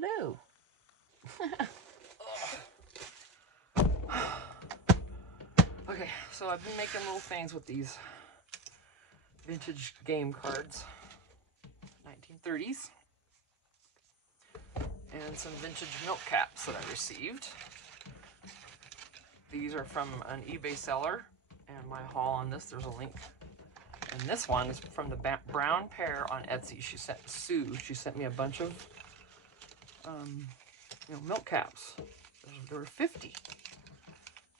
Hello. Okay, so I've been making little things with these vintage game cards, 1930s, and some vintage milk caps that I received. These are from an eBay seller, and my haul on this, there's a link. And this one is from the Brown Pair on Etsy. Sue sent me a bunch of milk caps. There were 50.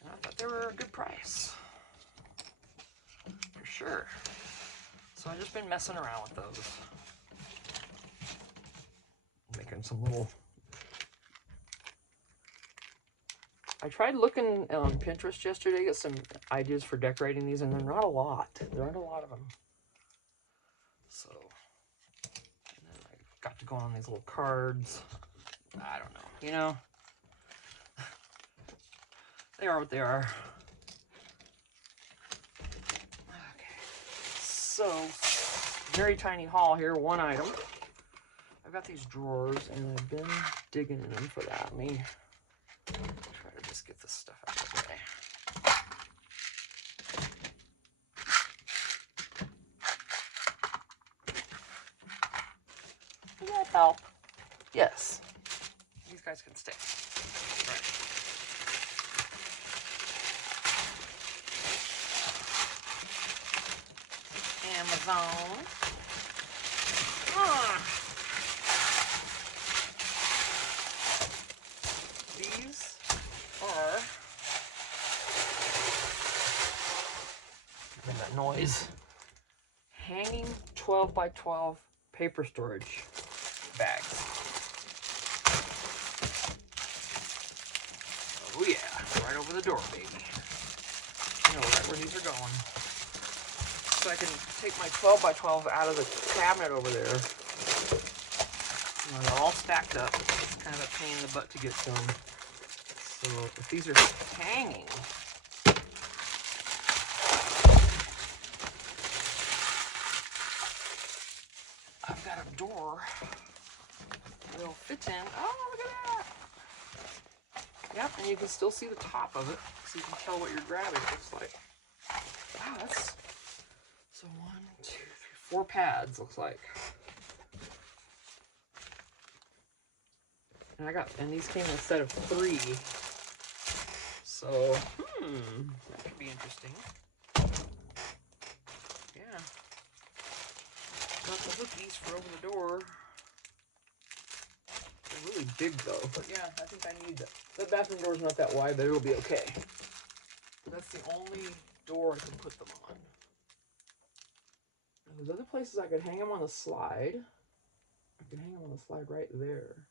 And I thought they were a good price. For sure. So I've just been messing around with those. Making some little... I tried looking on Pinterest yesterday to get some ideas for decorating these, and there are not a lot. There aren't a lot of them. So, and then I got to go on these little cards. I don't know, you know. They are what they are. Okay, so very tiny haul here. One item. I've got these drawers, and I've been digging in them for that. Let me try to just get this stuff out of the way. Does that help? Yes. These guys can stay. Right. Amazon. These are, hear that noise, hanging 12 by 12 paper storage bags. Oh yeah, right over the door, baby. You know right where these are going. So I can take my 12 by 12 out of the cabinet over there. And they're all stacked up. It's kind of a pain in the butt to get to them. So if these are hanging, I've got a door they'll fit in. Oh, look at that. Yep, and you can still see the top of it, so you can tell what you're grabbing. It looks like. Wow, that's... So 1, 2, 3, 4 pads, looks like. And these came in a set of 3. So, that could be interesting. Yeah. Got the hookies for over the door. They're really big though, but yeah, I think I need that. The bathroom door's not that wide, but it'll be okay. That's the only door I can put them on. And there's other places I could hang them on the slide. I can hang them on the slide right there.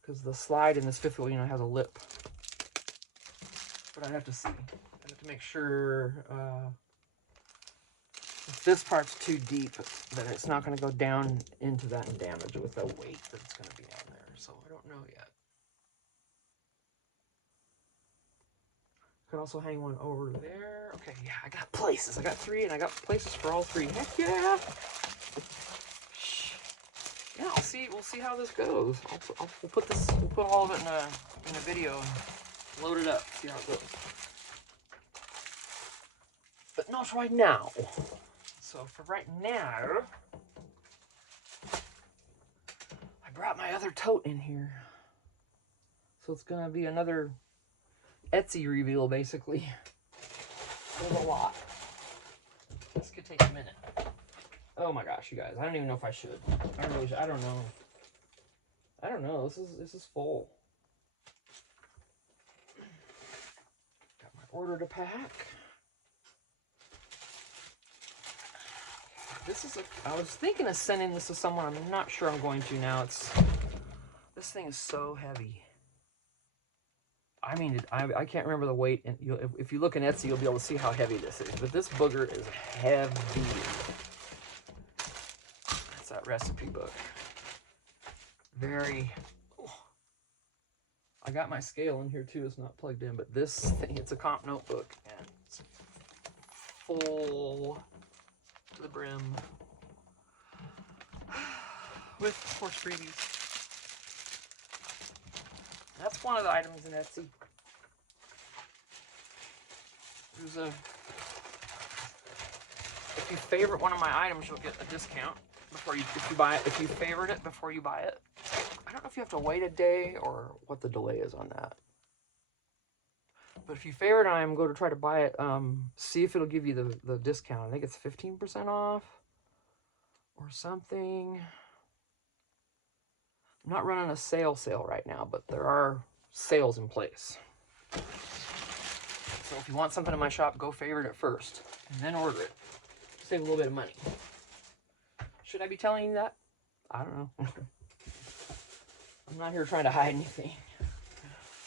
Because the slide in this fifth wheel, has a lip. But I'd have to see. I'd have to make sure if this part's too deep, then it's not going to go down into that and damage it with the weight that's going to be on there. So I don't know yet. Could also hang one over there. Okay, yeah, I got places. I got 3, and I got places for all 3. Heck yeah! Yeah, we'll see how this goes. We'll put all of it in a video and load it up. See how it goes. But not right now. So for right now, I brought my other tote in here. So it's gonna be another Etsy reveal, basically. There's a lot. This could take a minute. Oh my gosh, you guys! I don't even know if I should. I don't know. I don't know. This is full. Got my order to pack. I was thinking of sending this to someone. I'm not sure I'm going to now. This thing is so heavy. I mean, I can't remember the weight. And if you look in Etsy, you'll be able to see how heavy this is. But this booger is heavy. That's that recipe book. Very... Oh. I got my scale in here too. It's not plugged in. But this thing, it's a comp notebook. And it's full to the brim. With, of course, freebies. That's one of the items in Etsy. There's a... If you favorite one of my items, you'll get a discount before you, if you buy it. If you favorite it before you buy it. I don't know if you have to wait a day or what the delay is on that. But if you favorite an item, go to try to buy it, see if it'll give you the discount. I think it's 15% off or something. I'm not running a sale right now, but there are sales in place. So if you want something in my shop, go favorite it first and then order it. Save a little bit of money. Should I be telling you that? I don't know. I'm not here trying to hide anything.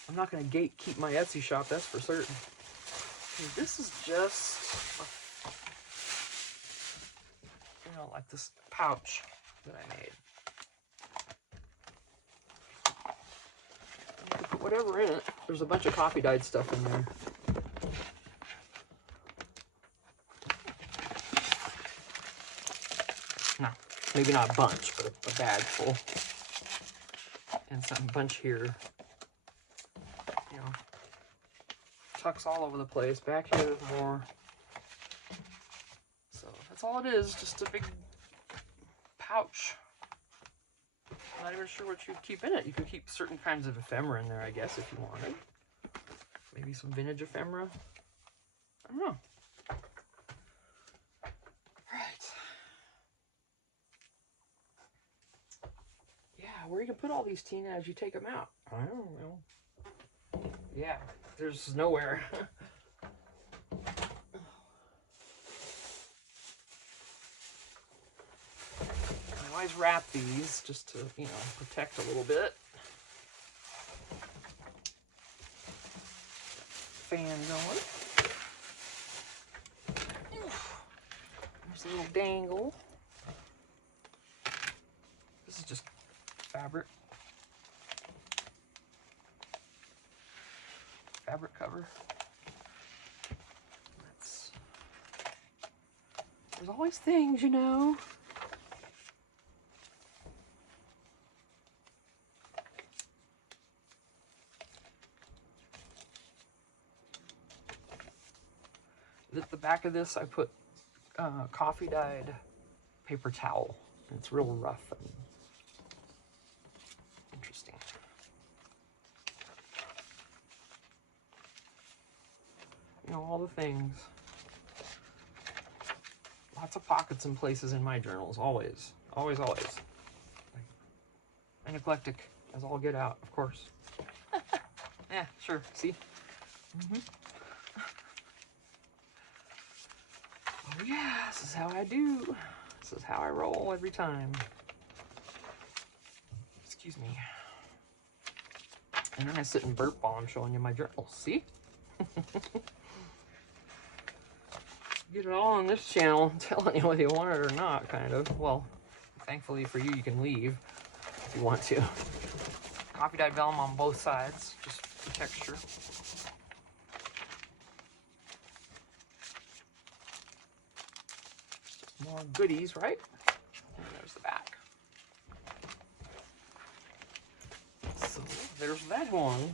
I'm not going to gatekeep my Etsy shop, that's for certain. Okay, this is just, you know, like this pouch that I made. You can put whatever in it. There's a bunch of coffee dyed stuff in there. No, maybe not a bunch, but a bag full. And some bunch here. You know, tucks all over the place. Back here there's more. So that's all it is, just a big pouch. I'm not even sure what you'd keep in it. You could keep certain kinds of ephemera in there, I guess, if you wanted. Maybe some vintage ephemera. I don't know. Right. Yeah, where you can put all these, Tina, as you take them out? I don't know. Yeah, there's nowhere. I always wrap these just to, you know, protect a little bit. Fan going. There's a little dangle. This is just fabric. Fabric cover. There's always things, you know. At the back of this, I put coffee dyed paper towel. And it's real rough and interesting. You know, all the things. Lots of pockets and places in my journals, always. Always, always. And eclectic as all get out, of course. Yeah, sure, see? Mm-hmm. Oh yeah, this is how I do. This is how I roll every time. Excuse me. And then I sit and burp while I'm showing you my journals, see? Get it all on this channel, telling you whether you want it or not, kind of. Well, thankfully for you, you can leave if you want to. Coffee dyed vellum on both sides, just for texture. More goodies, right? And there's the back. So there's that one.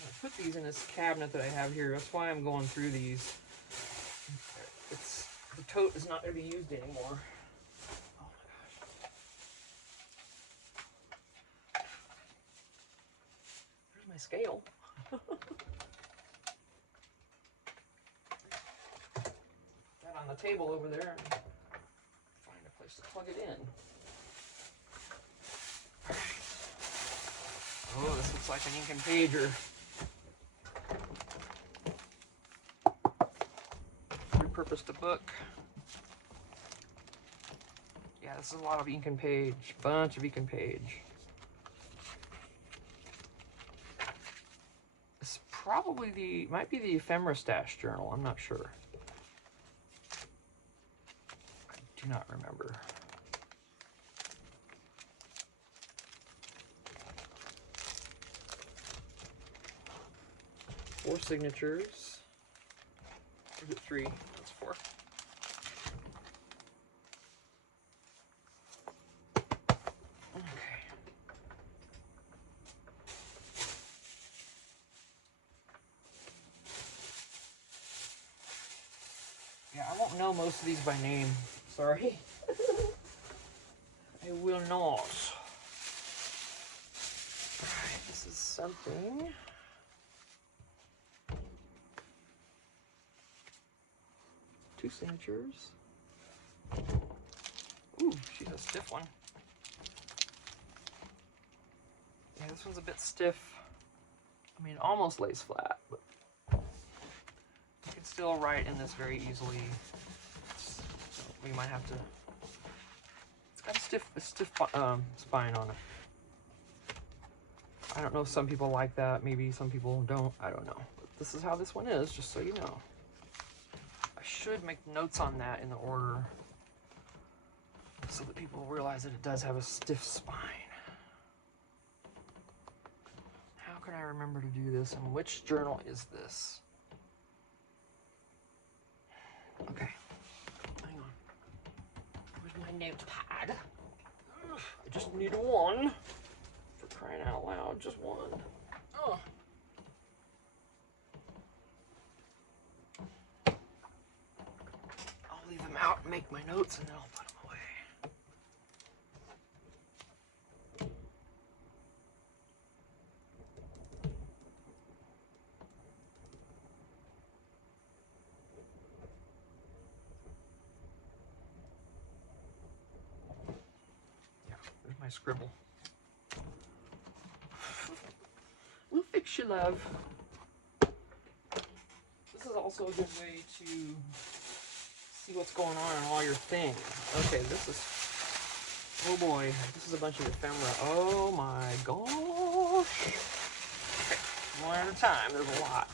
I put these in this cabinet that I have here. That's why I'm going through these. The tote is not going to be used anymore. Oh my gosh. There's my scale. That on the table over there. Find a place to plug it in. Oh, this looks like an ink and pager. Repurposed a book. Yeah, this is a lot of ink and page. Bunch of ink and page. It's probably might be the ephemera stash journal. I'm not sure. I do not remember. 4 signatures. Or is it 3? That's 4. Okay. Yeah, I won't know most of these by name. Sorry. I will not. Alright, this is something. Two signatures. Ooh, she's a stiff one. Yeah, this one's a bit stiff. I mean, almost lays flat, but you can still write in this very easily. So we might have to. It's got a stiff spine on it. I don't know if some people like that. Maybe some people don't. I don't know. But this is how this one is, just so you know. I should make notes on that in the order so that people realize that it does have a stiff spine. How can I remember to do this? And which journal is this? Okay. Hang on. Where's my notepad? Ugh, I just need one. For crying out loud, just one. Ugh. I'll leave them out and make my notes and then I'll put them away. Yeah, there's my scribble. We'll fix you, love. This is also a good way to see what's going on in all your things. Okay, this is, oh boy, this is a bunch of ephemera. Oh my gosh. Okay, one at a time, there's a lot.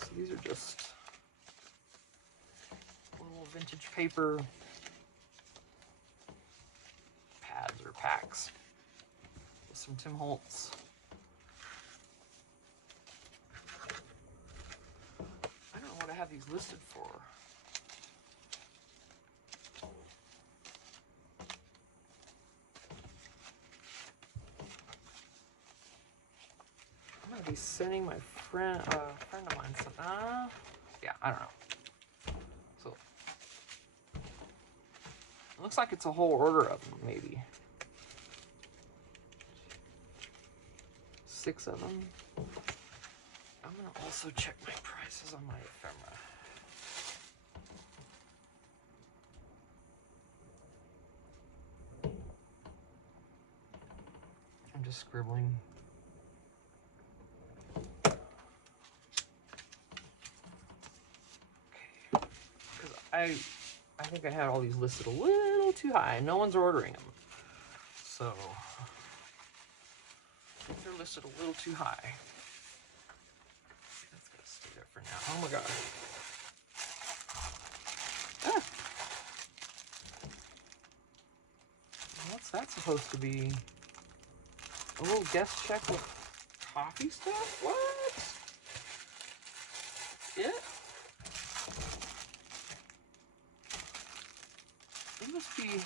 So these are just little vintage paper pads or packs with some Tim Holtz. I don't know what I have these listed for. I'm gonna be sending my friend of mine some. Yeah, I don't know. So it looks like it's a whole order of them, maybe 6 of them. I'm gonna also check my prices on my ephemera. I'm just scribbling. Okay, because I think I had all these listed a little too high. No one's ordering them, so I think they're listed a little too high. That's gonna stay there for now. Oh my god. Ah. What's that supposed to be? A little guest check with coffee stuff? What? It? It must be.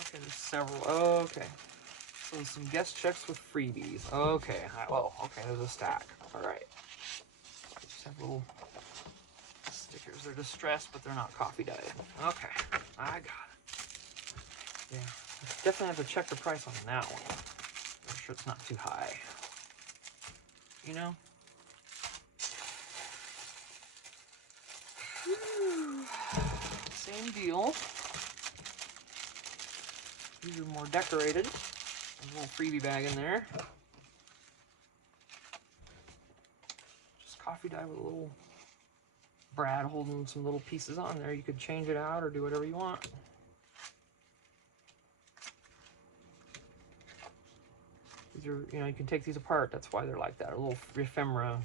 Okay, there's several. Oh, okay. So some guest checks with freebies. Okay. Oh, okay. There's a stack. All right. I just have little stickers. They're distressed, but they're not coffee dyed. Okay. I got it. Yeah. Definitely have to check the price on that one. Make sure it's not too high. You know? Same deal. These are more decorated. There's a little freebie bag in there. Just coffee dye with a little brad holding some little pieces on there. You could change it out or do whatever you want. These are, you know, you can take these apart. That's why they're like that. A little ephemera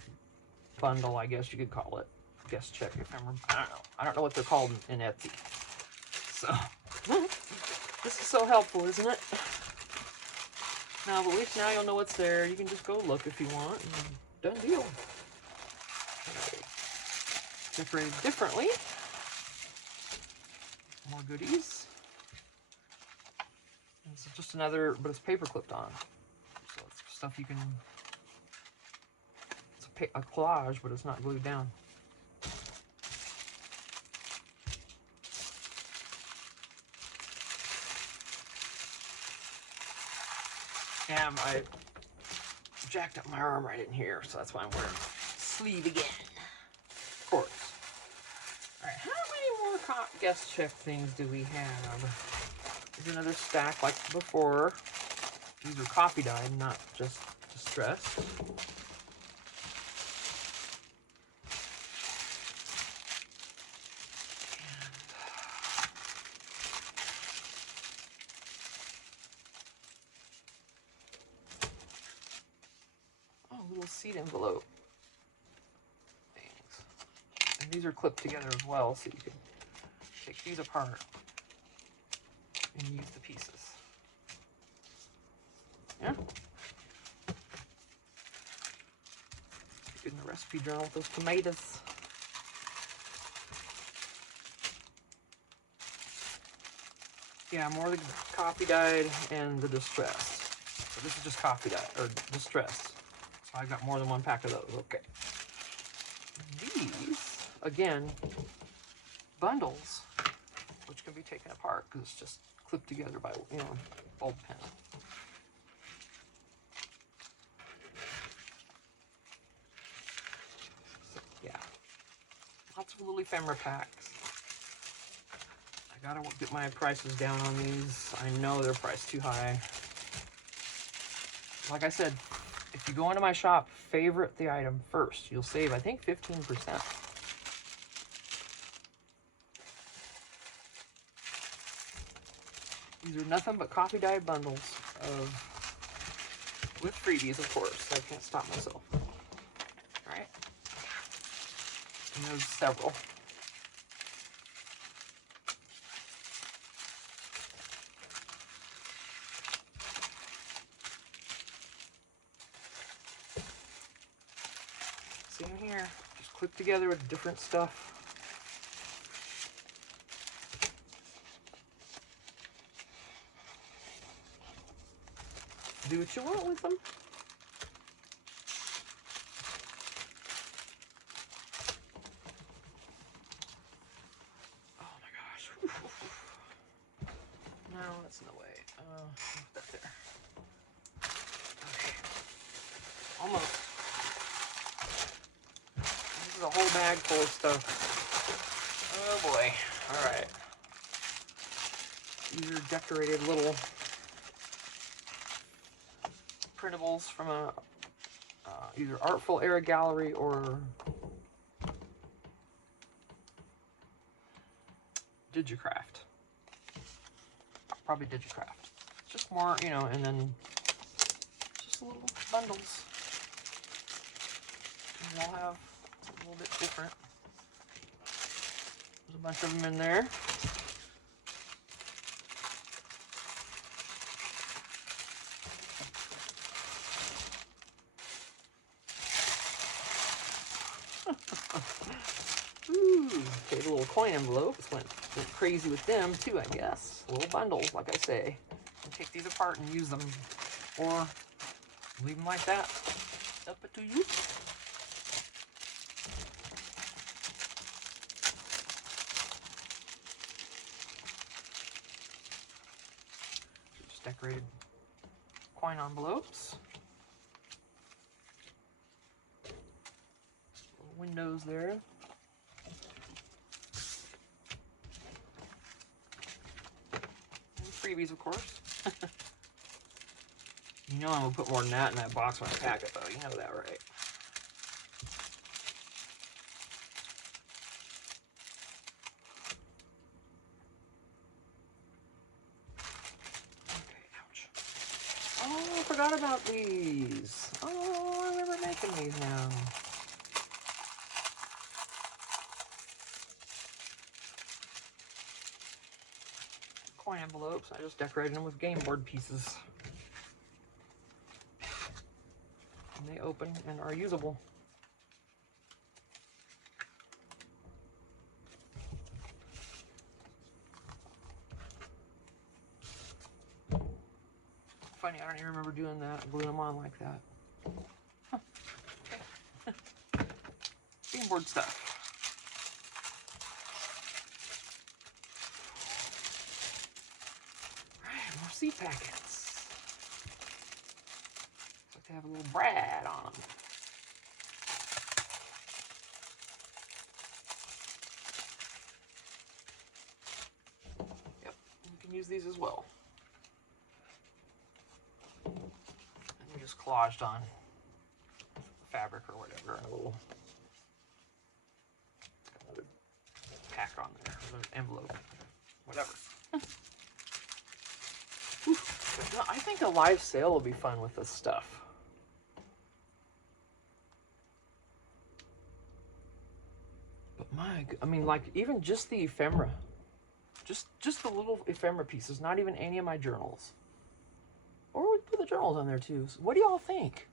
bundle, I guess you could call it. Guest check ephemera. I don't know. I don't know what they're called in Etsy. So, This is so helpful, isn't it? Now, at least now you'll know what's there. You can just go look if you want. And done deal. Okay. Decorated differently. More goodies. This is just another, but it's paper clipped on. So it's stuff you can, it's a collage, but it's not glued down. And I jacked up my arm right in here, so that's why I'm wearing sleeve again. Of course. Alright, how many more guest check things do we have? There's another stack like before. These are coffee dyed, not just distressed. Little seed envelope things. And these are clipped together as well, so you can take these apart and use the pieces. Yeah? Good in the recipe journal with those tomatoes. Yeah, more of the coffee dyed and the distressed. So this is just coffee dyed, or distressed. So I got more than one pack of those. Okay. These, again, bundles, which can be taken apart because it's just clipped together by, you know, bulb pen. So, yeah. Lots of little ephemera packs. I gotta get my prices down on these. I know they're priced too high. Like I said, if you go into my shop, favorite the item first. You'll save, I think, 15%. These are nothing but coffee dyed bundles with freebies, of course. I can't stop myself. All right. And there's several. See in here, just clipped together with different stuff. Do what you want with them. Oh my gosh. No, that's in the way. Put that there. Okay. Almost. This is a whole bag full of stuff. Oh boy. Alright. These are decorated little printables from a either Artful Air Gallery or Digicraft. Probably Digicraft. Just more, you know, and then just little bundles. And they'll have a little bit different. There's a bunch of them in there. Ooh, okay, the little coin envelopes went crazy with them too, I guess. Little bundles, like I say. And take these apart and use them, or leave them like that. Up to you. Just decorated coin envelopes. Little windows there. Freebies, of course. You know I'm gonna put more than that in that box when I pack it, though. You know that, right? Okay, ouch. Oh, I forgot about these. Oh, I remember making these now. coin envelopes. I just decorated them with game board pieces. And they open and are usable. Funny, I don't even remember doing that, gluing them on like that. Huh. Okay. Game board stuff. Alright, more seed packets. Looks like they have a little Brad on them. Yep, you can use these as well. Just collaged on fabric or whatever, and a little another pack on there, another envelope, whatever. But no, I think a live sale will be fun with this stuff. But I mean, like even just the ephemera, just the little ephemera pieces, not even any of my journals. Or we put the journals on there too. So what do y'all think?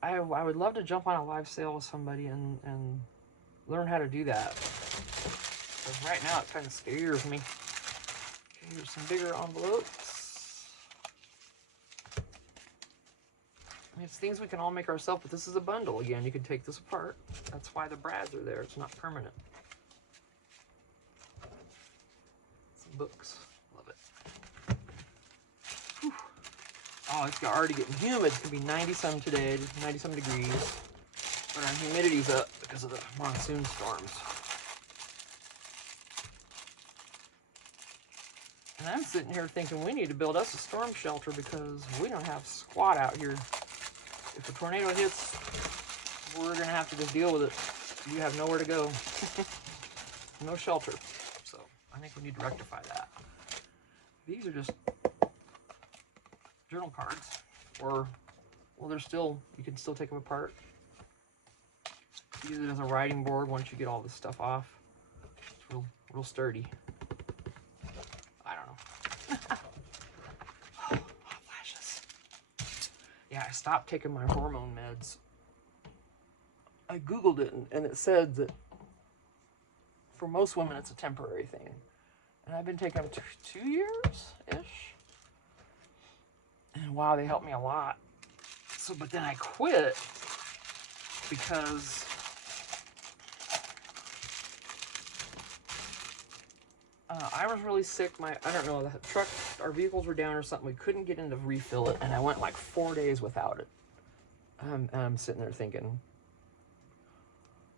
I would love to jump on a live sale with somebody and learn how to do that. Because right now it kind of scares me. Okay, here's some bigger envelopes. I mean, it's things we can all make ourselves, but this is a bundle. Again, you can take this apart. That's why the brads are there. It's not permanent. Some books. Oh, it's already getting humid. It's going to be 90-some today, 90-some degrees. But our humidity's up because of the monsoon storms. And I'm sitting here thinking we need to build us a storm shelter because we don't have squat out here. If a tornado hits, we're going to have to just deal with it. You have nowhere to go. No shelter. So I think we need to rectify that. These are just journal cards, or well, they're still, you can still take them apart. Use it as a writing board once you get all this stuff off. It's real sturdy. I don't know. Hot flashes. Yeah, I stopped taking my hormone meds. I googled it and it said that for most women it's a temporary thing, and I've been taking them 2 years-ish. And wow, they helped me a lot. So, but then I quit because I was really sick. I don't know, the truck, our vehicles were down or something. We couldn't get in to refill it, and I went like 4 days without it. I'm sitting there thinking,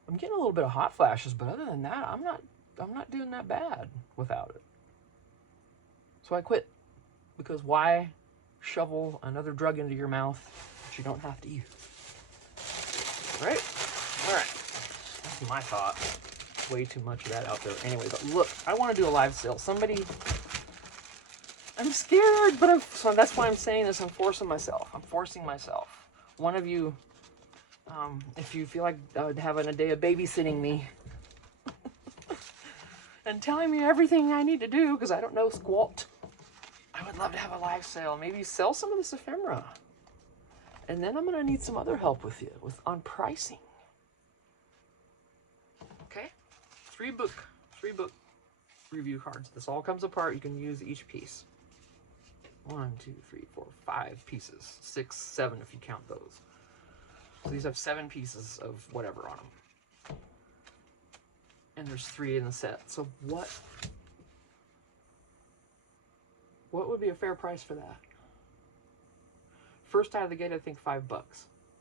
I'm getting a little bit of hot flashes, but other than that, I'm not doing that bad without it. So I quit because why shovel another drug into your mouth that you don't have to use? Right? All right. That's my thought. Way too much of that out there. Anyway, but look, I want to do a live sale. Somebody, I'm scared, but so that's why I'm saying this. I'm forcing myself. One of you, if you feel like having a day of babysitting me and telling me everything I need to do because I don't know squat, I would love to have a live sale. Maybe sell some of this ephemera. And then I'm going to need some other help with you on pricing. Okay? Three book review cards. This all comes apart. You can use each piece. 1, 2, 3, 4, 5 pieces. 6, 7 if you count those. So these have 7 pieces of whatever on them. And there's 3 in the set. So what would be a fair price for that? First out of the gate, I think $5.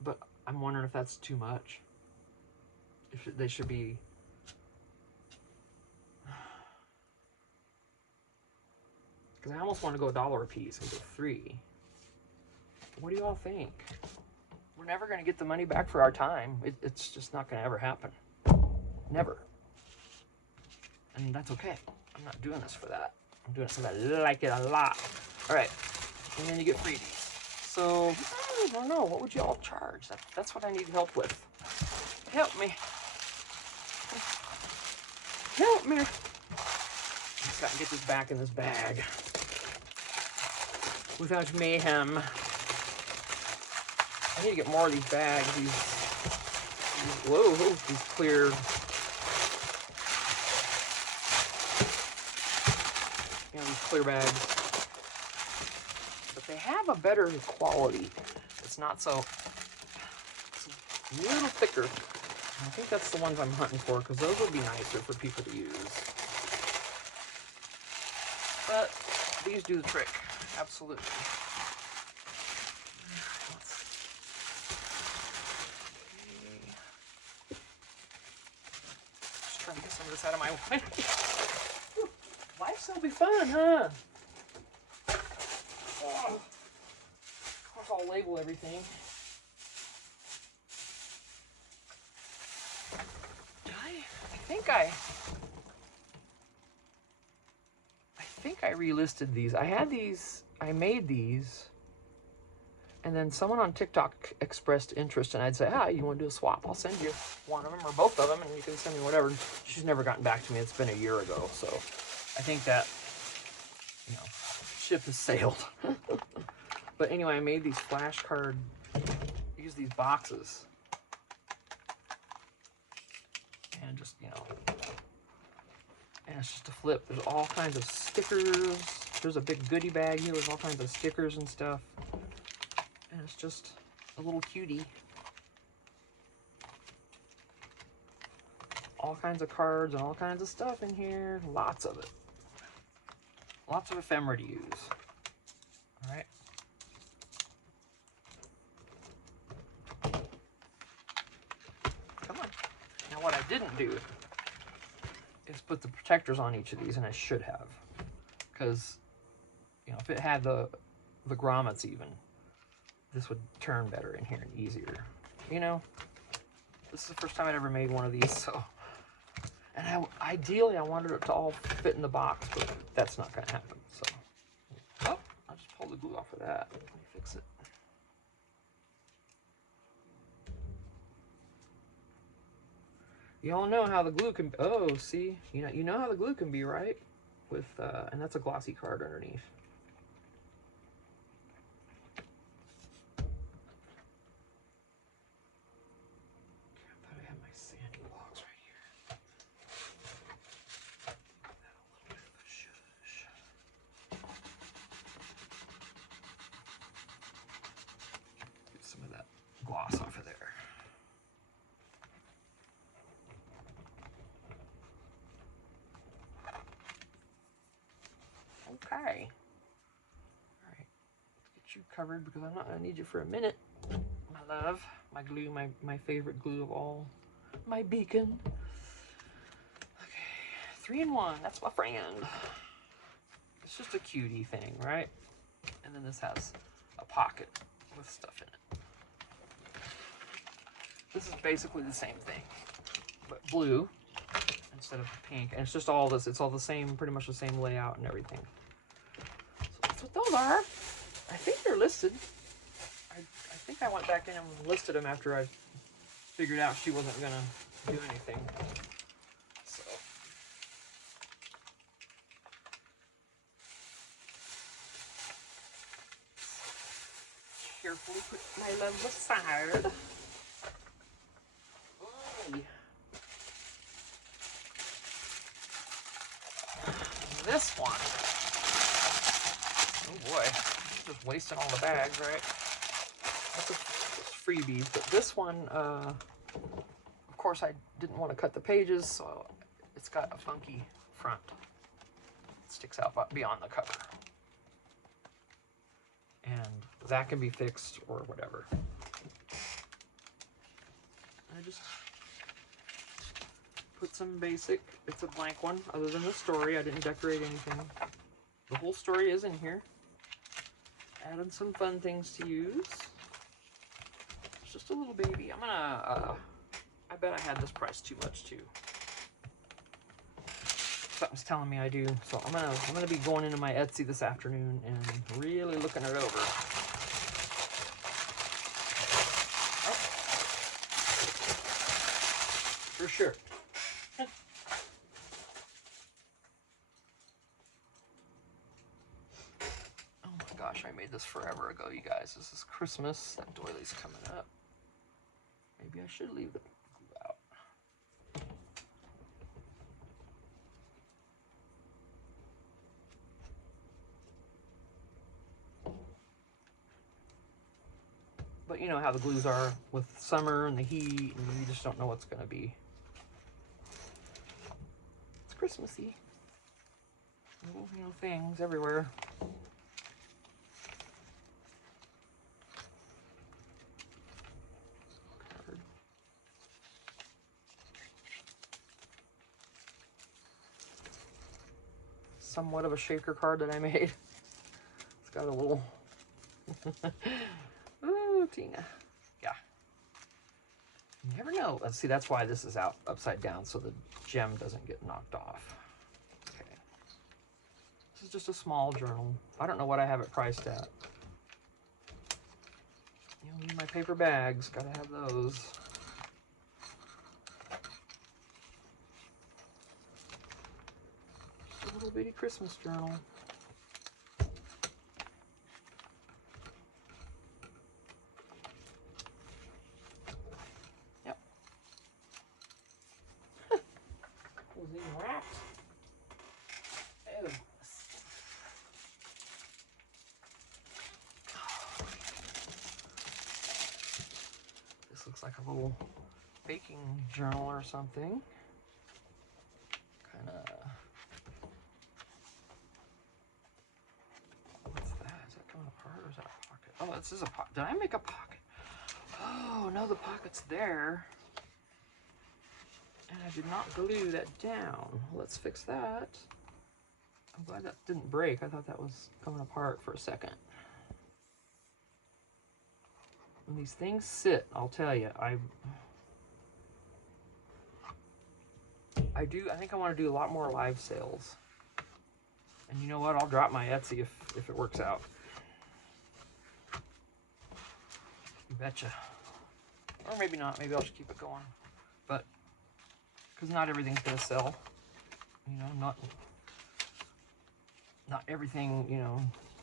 But I'm wondering if that's too much. If they should be... Because I almost want to go $1 a piece and go 3. What do you all think? We're never going to get the money back for our time. It's just not going to ever happen. Never. And that's okay. I'm not doing this for that. I'm doing it because I like it a lot. All right. And then you get freebies. So, I don't know. What would you all charge? That's what I need help with. Help me. Help me. just gotta get this back in this bag without mayhem. I need to get more of these bags. These clear. You know, these clear bags. But they have a better quality. It's not so. It's a little thicker. I think that's the ones I'm hunting for, because those would be nicer for people to use. But these do the trick. Absolutely. Just trying to get some of this out of my way. Life's gonna be fun, huh? Oh. Of course, I'll label everything. I think I relisted these. I had these, I made these, and then someone on TikTok expressed interest, and I'd say, you want to do a swap? I'll send you one of them or both of them, and you can send me whatever. She's never gotten back to me. It's been a year ago, so I think that, ship has sailed. But anyway, I made these flashcard, use these boxes, and just, and it's just a flip. There's all kinds of stickers. There's a big goodie bag here with all kinds of stickers and stuff. And it's just a little cutie. All kinds of cards and all kinds of stuff in here. Lots of it. Lots of ephemera to use. All right. Come on. Now what I didn't do is put the protectors on each of these, and I should have, because if it had the grommets even, this would turn better in here and easier. This is the first time I'd ever made one of these, so, and ideally I wanted it to all fit in the box, but that's not gonna happen. So I'll just pull the glue off of that. Let me fix it. Y'all know how the glue can, see, you know how the glue can be, right? With, and that's a glossy card underneath. I thought I had my sandy blocks right here. That a little bit of a shush. Get some of that gloss off of there. Okay. All right. Let's get you covered, because I'm not going to need you for a minute. My love. My glue, my favorite glue of all. My beacon. Okay. 3-in-1. That's my friend. It's just a cutie thing, right? And then this has a pocket with stuff in it. This is basically the same thing, but blue instead of pink. And it's just all this. It's all the same, pretty much the same layout and everything. That's what those are. I think they're listed. I think I went back in and listed them after I figured out she wasn't gonna do anything. So carefully put my love aside. This one. Oh boy, just wasting all the bags, right? That's just freebies, but this one, of course, I didn't want to cut the pages, so it's got a funky front. It sticks out beyond the cover. And that can be fixed or whatever. I just put some basic, it's a blank one, other than the story. I didn't decorate anything. The whole story is in here. Added some fun things to use. It's just a little baby. I'm gonna, I bet I had this priced too much too. Something's telling me I do. So I'm gonna be going into my Etsy this afternoon and really looking it over. Oh. For sure. gosh, I made this forever ago, you guys. This is Christmas. That doily's coming up. Maybe I should leave the glue out. But you know how the glues are with summer and the heat, and you just don't know what's going to be. It's Christmassy. Little, you know, things everywhere. Somewhat of a shaker card that I made. It's got a little... Ooh, Tina. Yeah. You never know. Let's see, that's why this is out upside down, so the gem doesn't get knocked off. Okay. This is just a small journal. I don't know what I have it priced at. You need my paper bags. Gotta have those. Just a little bitty Christmas journal. Yep. Was even wrapped. Oh. This looks like a little baking journal or something. Kind of. What's that? Is that coming apart or is that a pocket? Oh, this is a pocket. Did I make a pocket? Oh, no, the pocket's there. And I did not glue that down. Let's fix that. I'm glad that didn't break. I thought that was coming apart for a second. When these things sit, I'll tell you, I think I want to do a lot more live sales. And you know what? I'll drop my Etsy if it works out. You betcha. Or maybe not. Maybe I'll just keep it going. But, because not everything's going to sell. You know, not everything, you know,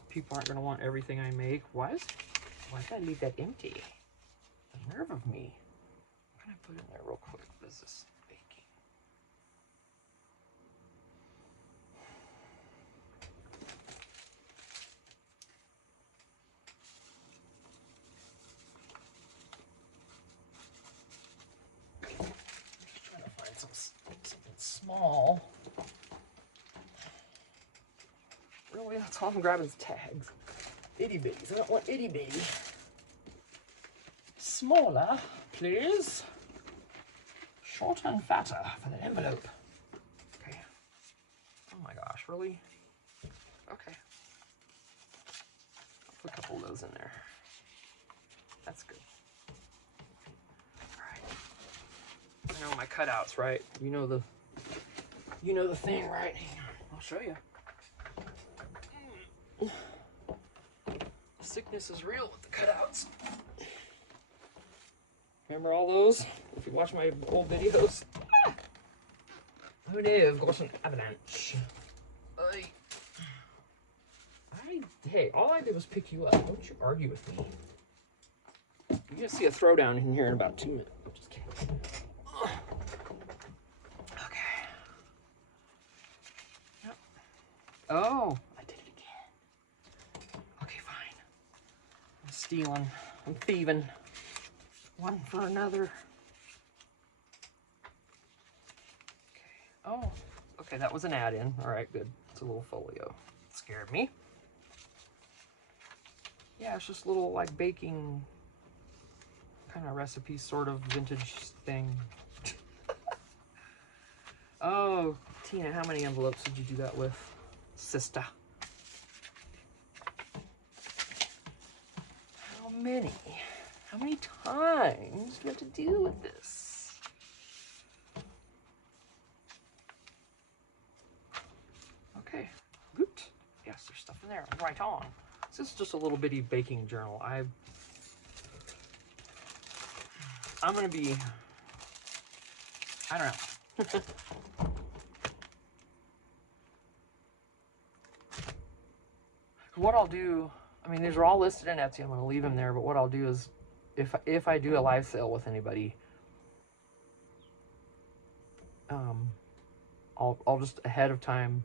people aren't going to want everything I make. Why did I leave that empty? The nerve of me. What can I put in there real quick? What is this? Baking. I'm just trying to find something small. Really, that's all I'm grabbing is tags. Itty bitties. I don't want itty bitty. Smaller, please. Shorter and fatter for the envelope. Okay. Oh my gosh, really? Okay. I'll put a couple of those in there. That's good. All right. I know my cutouts, right? You know the thing, right? Hang on, I'll show you. Sickness is real with the cutouts. Remember all those? If you watch my old videos. Who knew? I've got an avalanche. Hey, all I did was pick you up. Don't you argue with me. You're gonna see a throwdown in here in about 2 minutes. I'm just kidding. Okay. Yep. Oh, I did it again. Okay, fine. I'm stealing. I'm thieving. One for another. Okay. Oh, okay, that was an add-in. All right, good. It's a little folio. It scared me. Yeah, it's just a little like baking kind of recipe, sort of vintage thing. Oh, Tina, how many envelopes did you do that with, sister? How many? How many times do you have to deal with this? Okay, good. Yes, there's stuff in there. Right on. This is just a little bitty baking journal. I'm gonna be, I don't know. What I'll do, I mean, these are all listed in Etsy. I'm going to leave them there, but what I'll do is, if I do a live sale with anybody, I'll just ahead of time.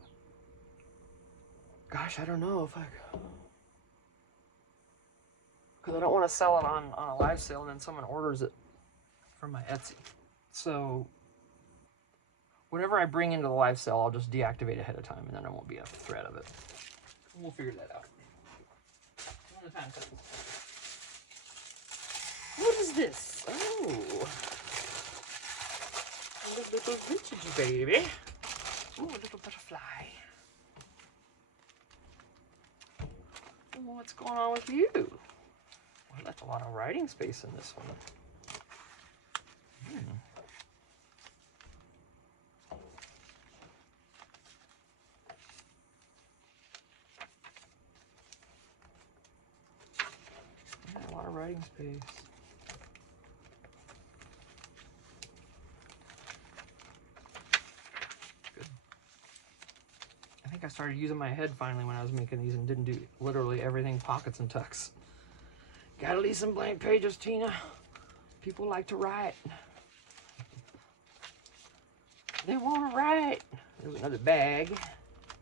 Gosh, I don't know if I, because I don't want to sell it on a live sale and then someone orders it from my Etsy. So whatever I bring into the live sale, I'll just deactivate ahead of time, and then there won't be a thread of it. We'll figure that out. When the time comes. What is this? Oh, a little vintage baby. Oh, a little butterfly. Oh, what's going on with you? Well, that's a lot of writing space in this one. Yeah, a lot of writing space. Good. I think I started using my head finally when I was making these and didn't do literally everything pockets and tucks. Gotta leave some blank pages, Tina. People like to write. They want to write. There's another bag.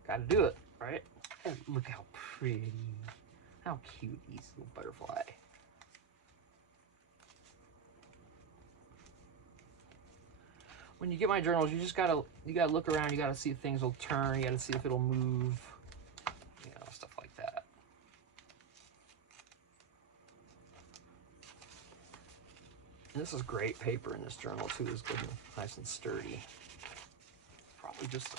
Gotta do it, right? And look how pretty. How cute these little butterfly. When you get my journals, you gotta look around. You gotta see if things will turn. You gotta see if it'll move. You know, stuff like that. And this is great paper in this journal too. It's good, nice and sturdy. Probably just a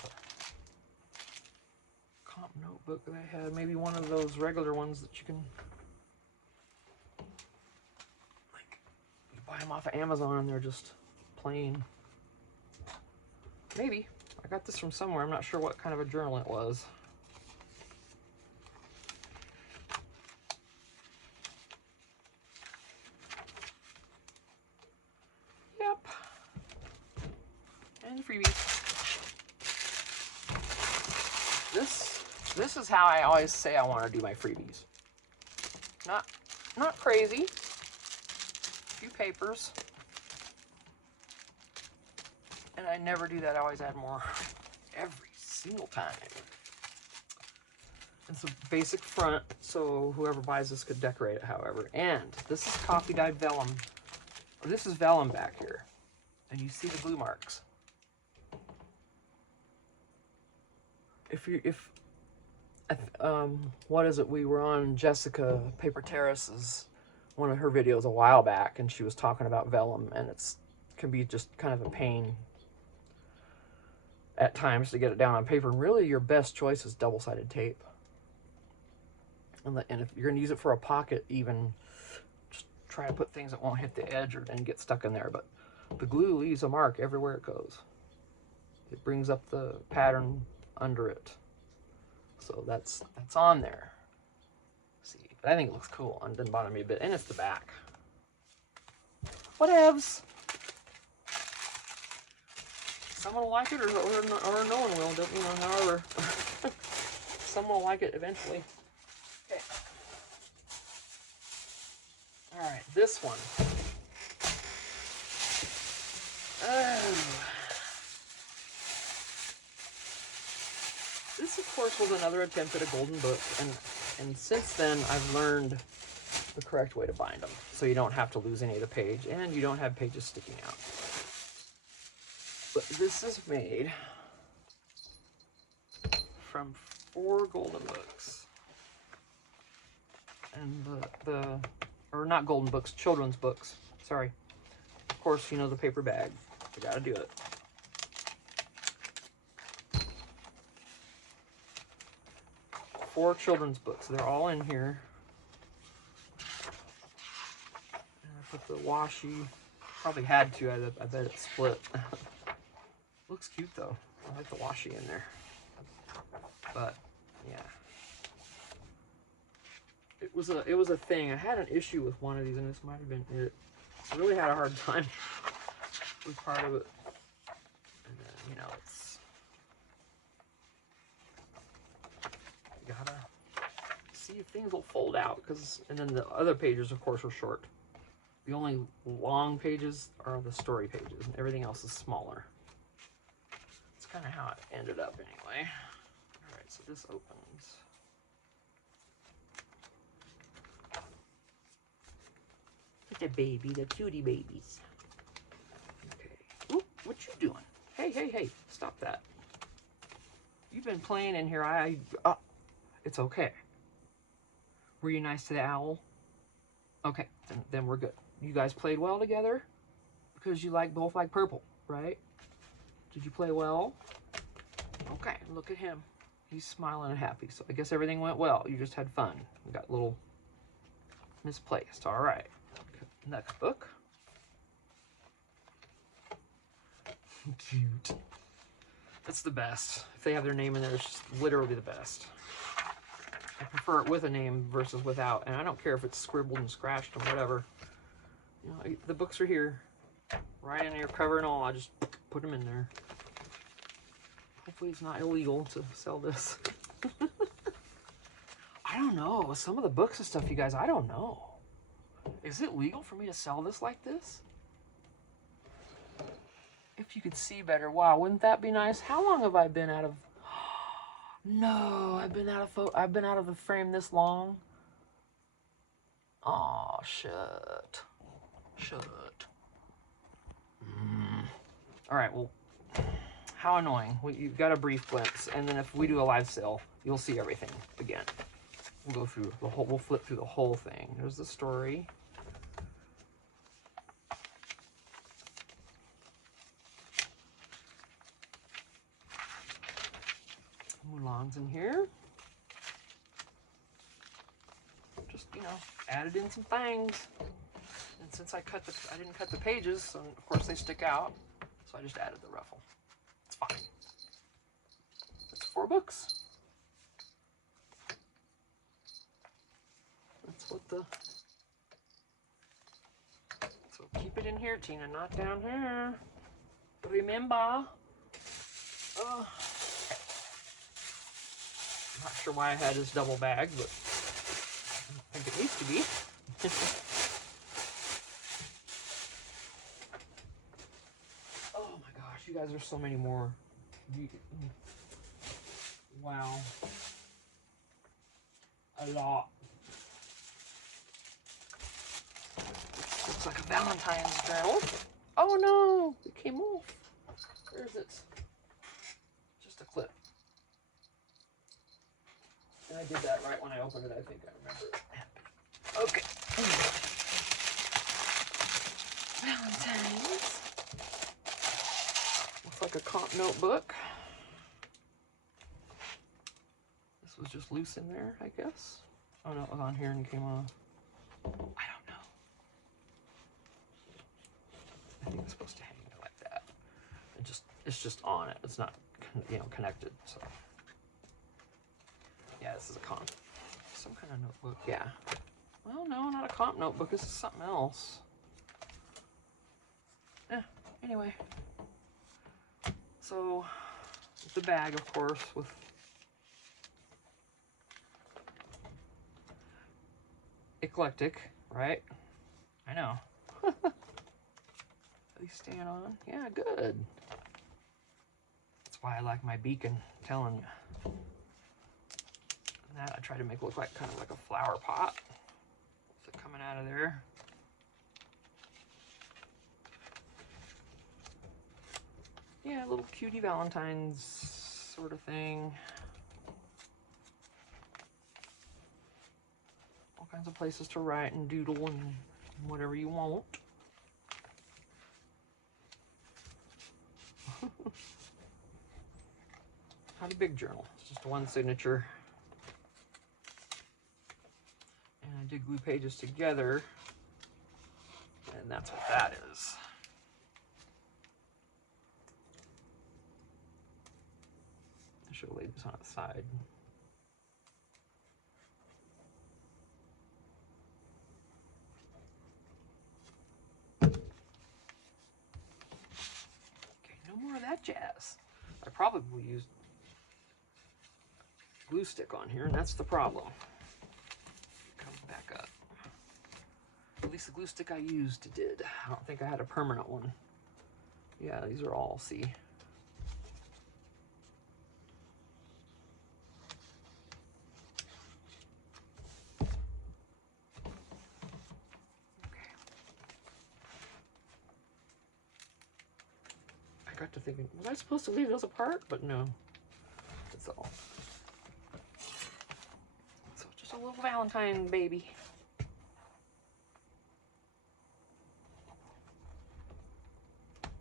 comp notebook that I had. Maybe one of those regular ones that you can, like, you buy them off of Amazon and they're just plain. Maybe. I got this from somewhere. I'm not sure what kind of a journal it was. Yep. And freebies. This is how I always say I want to do my freebies. Not crazy. A few papers. And I never do that. I always add more every single time. It's a basic front, so whoever buys this could decorate it however. And this is coffee dyed vellum. Or this is vellum back here. And you see the glue marks. What is it? We were on Jessica Paper Terrace's, one of her videos a while back, and she was talking about vellum, and can be just kind of a pain at times to get it down on paper. And really, your best choice is double-sided tape. And if you're going to use it for a pocket, even just try to put things that won't hit the edge and get stuck in there. But the glue leaves a mark everywhere it goes. It brings up the pattern under it. So that's on there. Let's see, but I think it looks cool. It doesn't bother me a bit. And it's the back. Whatevs. Someone will like it, or no one will. You know, however, someone will like it eventually. Okay. All right, this one. Oh. This, of course, was another attempt at a golden book, and since then I've learned the correct way to bind them, so you don't have to lose any of the page, and you don't have pages sticking out. But this is made from 4 golden books, and or not golden books, children's books. Sorry. Of course, you know the paper bag. You gotta do it. Four children's books. They're all in here. And I put the washi. Probably had to. I bet it split. Looks cute though. I like the washi in there. But yeah, it was a thing. I had an issue with one of these, and this might have been it. I really had a hard time with part of it. And then, you know, you gotta see if things will fold out, because, and then the other pages, of course, are short. The only long pages are the story pages, and everything else is smaller. That's kind of how it ended up anyway. All right, so this opens. Look at the baby, the cutie babies. Okay. Oop, what you doing? Hey, hey, hey, stop that. You've been playing in here. It's okay. Were you nice to the owl? Okay, then we're good. You guys played well together? Because you both like purple, right? Did you play well? Okay, look at him. He's smiling and happy. So I guess everything went well. You just had fun. We got a little misplaced. All right. Next book. Cute. That's the best. If they have their name in there, it's just literally the best. I prefer it with a name versus without, and I don't care if it's scribbled and scratched or whatever. You know, the books are here, right in your cover and all. I just put them in there. Hopefully it's not illegal to sell this. I don't know. Some of the books and stuff, you guys, I don't know. Is it legal for me to sell this like this? If you could see better. Wow, wouldn't that be nice? How long have I been out of... No, I've been out of the frame this long. Oh, shit. All right, well, how annoying. You've got a brief glimpse, and then if we do a live sale, you'll see everything again. We'll go through the whole, we'll flip through the whole thing. There's the story. Mulan's in here. Just, you know, added in some things. And since I didn't cut the pages, so of course they stick out. So I just added the ruffle. It's fine. That's 4 books. That's what the... So keep it in here, Tina, not down here. Remember. I'm not sure why I had this double bag, but I think it needs to be. Oh my gosh, you guys are so many more. Wow. A lot. Looks like a Valentine's journal. Oh no, it came off. Where is it? Just a clip. And I did that right when I opened it, I think I remember it. Okay. Valentine's. Looks like a comp notebook. This was just loose in there, I guess. Oh no, it was on here and came off. I don't know. I think it's supposed to hang there like that. It's just on it. It's not, you know, connected. So yeah, this is a comp. Some kind of notebook. Yeah. Well, no, not a comp notebook. This is something else. Yeah. Anyway. So the bag, of course, with eclectic, right? I know. Are these staying on? Yeah, good. That's why I like my beacon, I'm telling you. And that I try to make look like kind of like a flower pot. Is it coming out of there? Yeah, a little cutie Valentine's sort of thing. All kinds of places to write and doodle and whatever you want. Not a big journal, it's just one signature. And I did glue pages together, and that's what that is. I should have laid this on its side. Okay, no more of that jazz. I probably used glue stick on here, and that's the problem. least the glue stick I used did. I don't think I had a permanent one. Yeah, these are all, see. I got to thinking, was I supposed to leave those apart? But no, that's all. So just a little Valentine baby.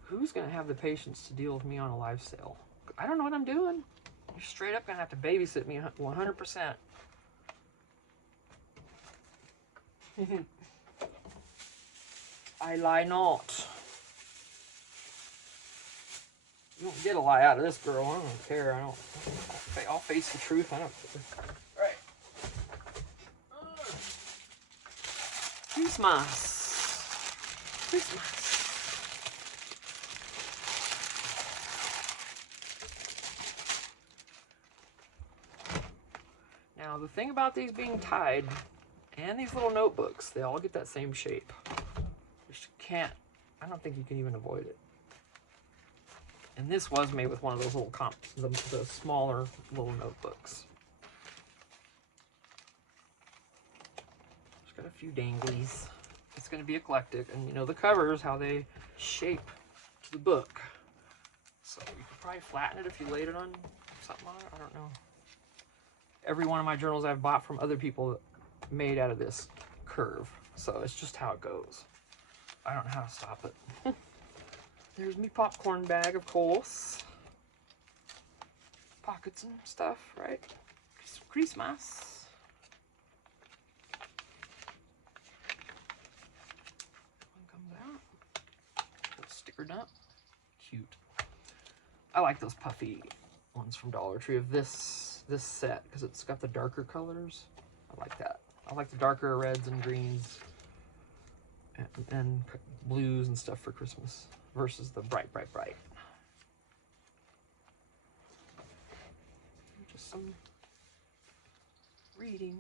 Who's gonna have the patience to deal with me on a live sale? I don't know what I'm doing. You're straight up gonna have to babysit me 100%. I lie not. You don't get a lie out of this girl. I don't care. I'll face the truth. I don't care. All right. Christmas. Christmas. Now the thing about these being tied and these little notebooks, they all get that same shape. You can't, I don't think you can even avoid it. And this was made with one of those little the smaller little notebooks. Just got a few danglies. It's going to be eclectic, and you know the covers, how they shape to the book. So you could probably flatten it if you laid it on something on it. I don't know. Every one of my journals I've bought from other people made out of this curve. So it's just how it goes. I don't know how to stop it. There's me popcorn bag, of course. Pockets and stuff, right? Christmas. One comes out. It's stickered up. Cute. I like those puffy ones from Dollar Tree of this set because it's got the darker colors. I like that. I like the darker reds and greens and blues and stuff for Christmas versus the bright. Just some reading.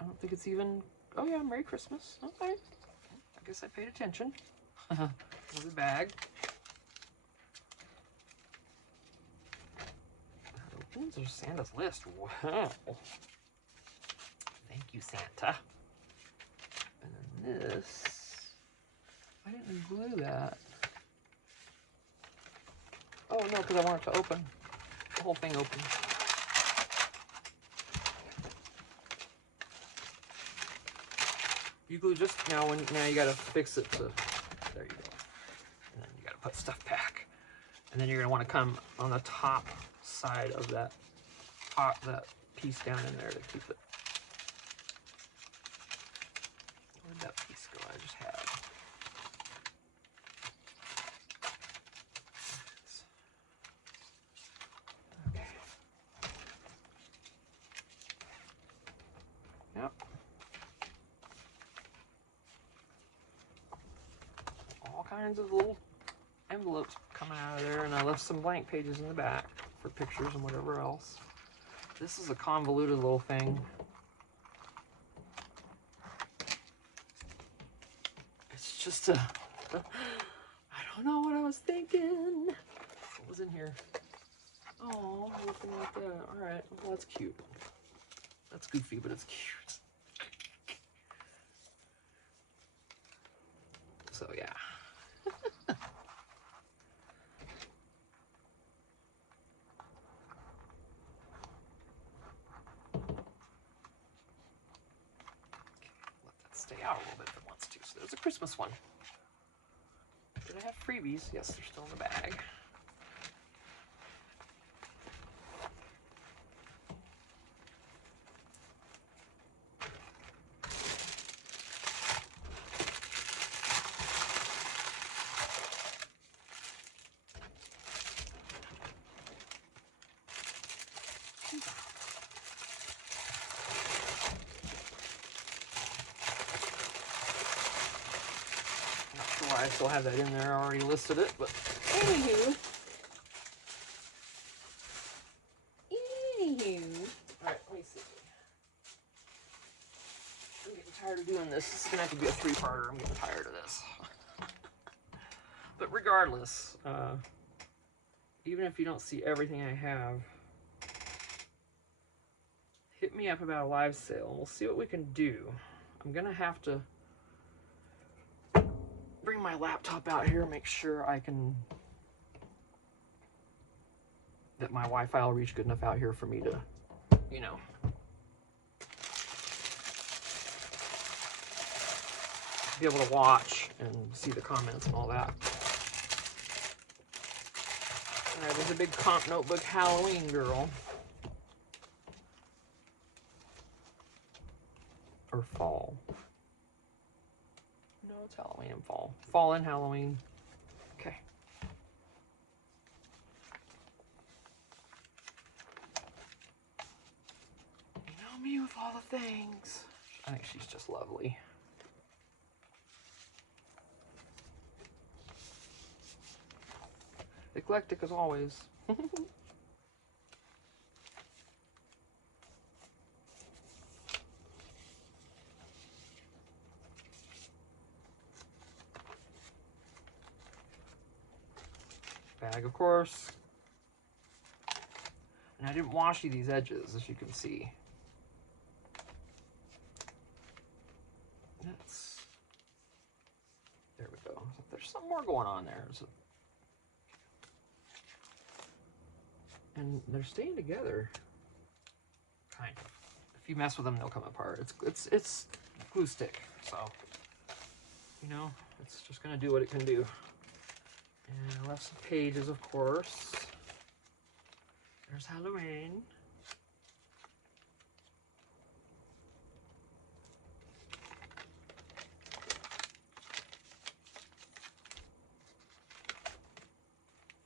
I don't think it's even, oh yeah, Merry Christmas. Okay. I guess I paid attention. Another bag. That opens. There's Santa's list. Wow. Thank you, Santa. And then this, I didn't glue that. Oh no, because I want it to open. The whole thing open. You glue just now now you gotta fix it to, there you go. And then you gotta put stuff back. And then you're gonna want to come on the top side of that piece down in there to keep it. Where'd that piece go? I just had. Okay. Yep. All kinds of little envelopes coming out of there, and I left some blank pages in the back for pictures and whatever else. This is a convoluted little thing. It's just a, I don't know what I was thinking. What was in here? Oh, looking like that. All right, well that's cute. That's goofy, but it's cute. So yeah. Stay out a little bit if it wants to. So there's a Christmas one. Did I have freebies? Yes, they're still in the bag. I still have that in there. I already listed it, but anywho. Alright, let me see. tired of doing this. This is gonna have to be a 3-parter. I'm getting tired of this. But regardless, even if you don't see everything I have, hit me up about a live sale. We'll see what we can do. I'm gonna have to bring my laptop out here, make sure I can, that my Wi-Fi will reach good enough out here for me to, you know, be able to watch and see the comments and all that. I was a big comp notebook Halloween girl. Or fall. No, it's Halloween and fall. Fall and Halloween. Okay. You know me with all the things. I think she's just lovely. Eclectic as always. Bag, of course. And I didn't wash these edges, as you can see. That's, there we go. There's some more going on there. So, and they're staying together, kind of. If you mess with them, they'll come apart. It's glue stick, so you know it's just gonna do what it can do. And I left some pages, of course. There's Halloween.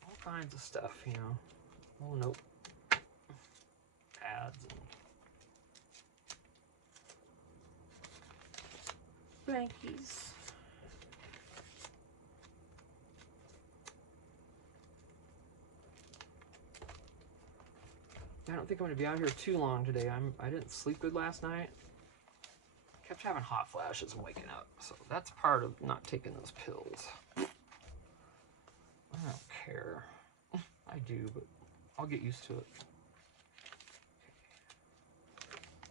All kinds of stuff, you know. Oh, nope. Pads and blankies. I don't think I'm going to be out here too long today. I didn't sleep good last night. I kept having hot flashes and waking up. So that's part of not taking those pills. I don't care. I do, but I'll get used to it.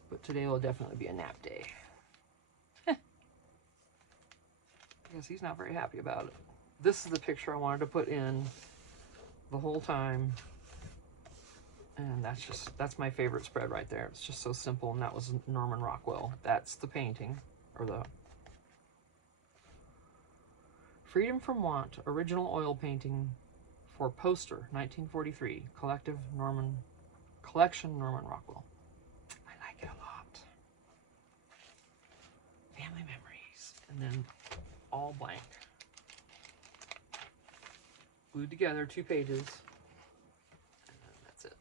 But today will definitely be a nap day. Because he's not very happy about it. This is the picture I wanted to put in the whole time. And that's my favorite spread right there. It's just so simple, and that was Norman Rockwell. That's the painting, or the Freedom from Want, original oil painting for poster, 1943, collection Norman Rockwell. I like it a lot. Family memories, and then all blank. Glued together, 2 pages. That's it.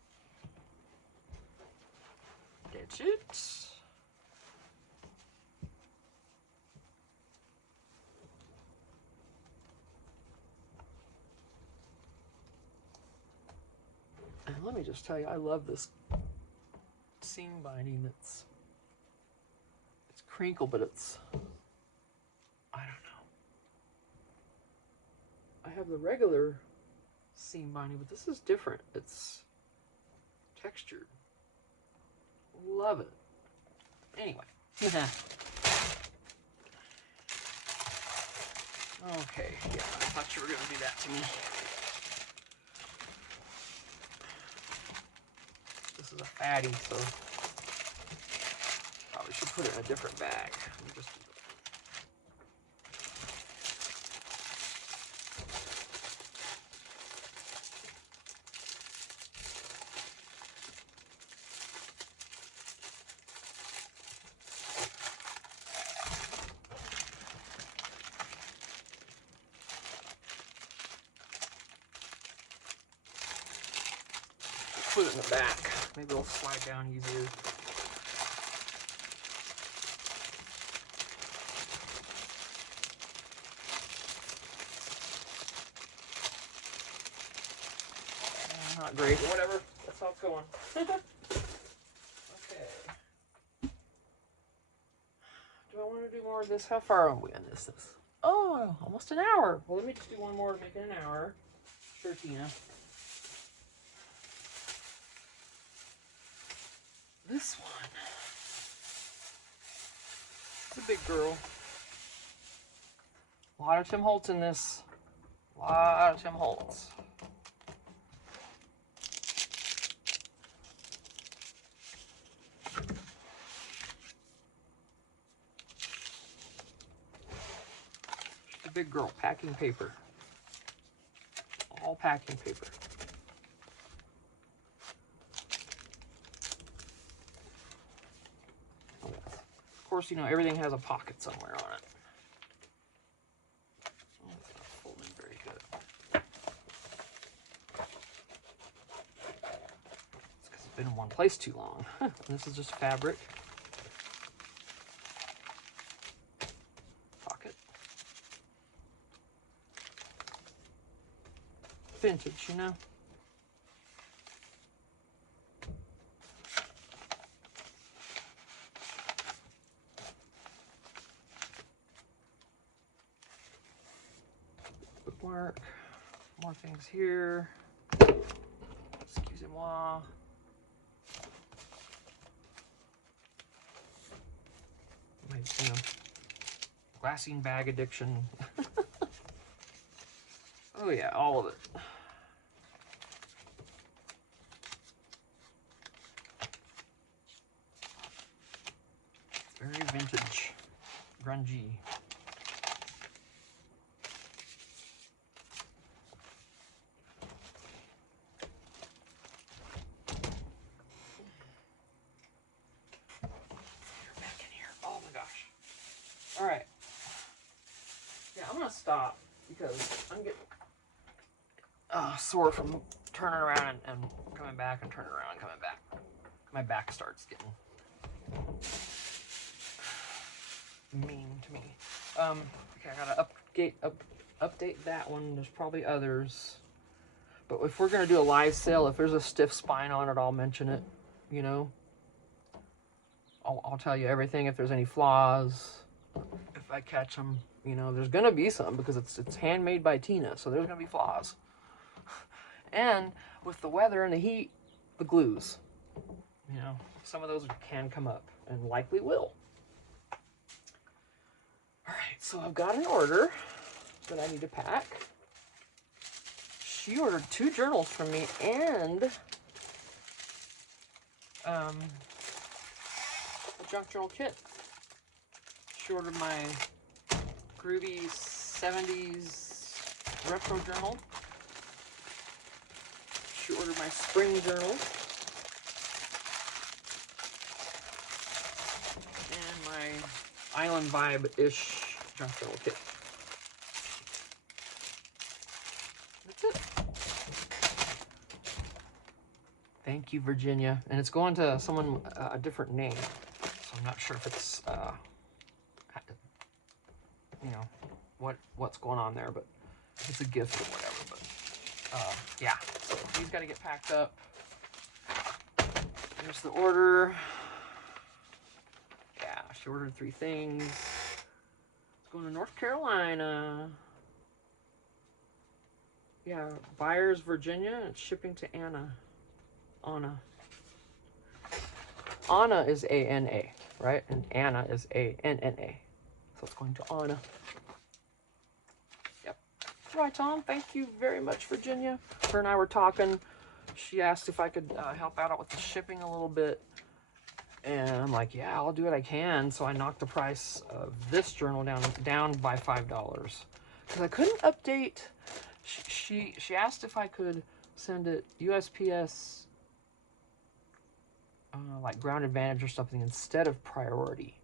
And let me just tell you, I love this seam binding. It's crinkled, but it's, I don't know. I have the regular seam binding, but this is different. It's textured. Love it. Anyway. Okay, yeah, I thought you were going to do that to me. This is a fatty, so probably should put it in a different bag. Let me just do that. Put it in the back. Maybe it'll slide down easier. Not great, but whatever. That's how it's going. Okay. Do I want to more of this. How far are we on this? Oh, almost an hour. Well, let me just do one more to make it an hour. Sure, Tina. This one. It's a big girl. A lot of Tim Holtz in this. A lot of Tim Holtz. Just a big girl. Packing paper. All packing paper. Of course, you know, everything has a pocket somewhere on it. Oh, it's not folding very good. It's because it's been in one place too long. This is just fabric. Pocket. Vintage, you know. Bookmark. More things here. Excusez-moi. My, you know, glassine bag addiction. Oh yeah, all of it. Very vintage, grungy. Back in here. Oh my gosh. All right. Yeah, I'm gonna stop because I'm getting sore from turning around and coming back and turning around and coming back. My back starts getting mean to me. Okay, I gotta update that one. There's probably others, but if we're gonna do a live sale, if there's a stiff spine on it, I'll mention it. You know, I'll tell you everything. If there's any flaws, if I catch them, you know, there's gonna be some because it's handmade by Tina, so there's gonna be flaws. And with the weather and the heat, the glues, you know, some of those can come up and likely will. All right, so I've got an order that I need to pack. She ordered 2 journals from me and a junk journal kit. She ordered my groovy 70s retro journal. She ordered my spring journal. And my Island Vibe-ish junk journal kit. That's it. Thank you, Virginia. And it's going to someone, a different name. So I'm not sure if it's, you know, what's going on there, but it's a gift or whatever. But yeah, so these got to get packed up. There's the order. Yeah, she ordered 3 things. It's going to North Carolina. Yeah, Byers, Virginia. It's shipping to Anna. Anna is A-N-A, right? And Anna is A-N-N-A. So it's going to Anna. Yep. Right, Tom. Thank you very much, Virginia. Her and I were talking. She asked if I could help out with the shipping a little bit. And I'm like, yeah, I'll do what I can. So I knocked the price of this journal down by $5. Because I couldn't update. She asked if I could send it USPS, like Ground Advantage or something, instead of Priority.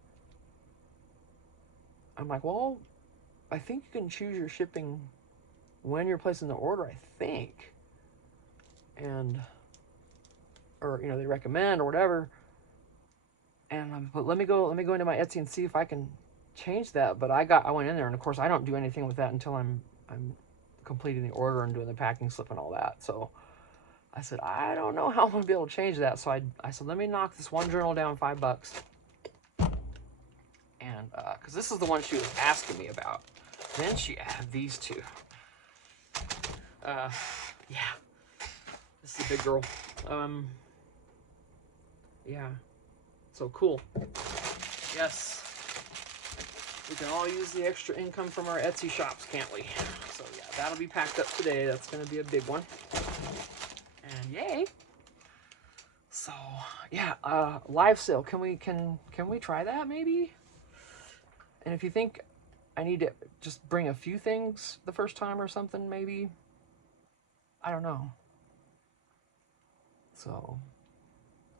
I'm like, well, I think you can choose your shipping when you're placing the order, I think. And, or, you know, they recommend or whatever. And but let me go into my Etsy and see if I can change that. But I went in there, and of course I don't do anything with that until I'm completing the order and doing the packing slip and all that. So I said, I don't know how I'm gonna be able to change that. So I said, let me knock this one journal down $5. And And because this is the one she was asking me about. Then she added these two. Yeah, this is a big girl. Yeah, so cool. Yes, we can all use the extra income from our Etsy shops, can't we? So yeah, that'll be packed up today. That's gonna be a big one. And yay! So yeah, live sale. Can we try that maybe? And if you think I need to just bring a few things the first time or something, maybe. I don't know. So,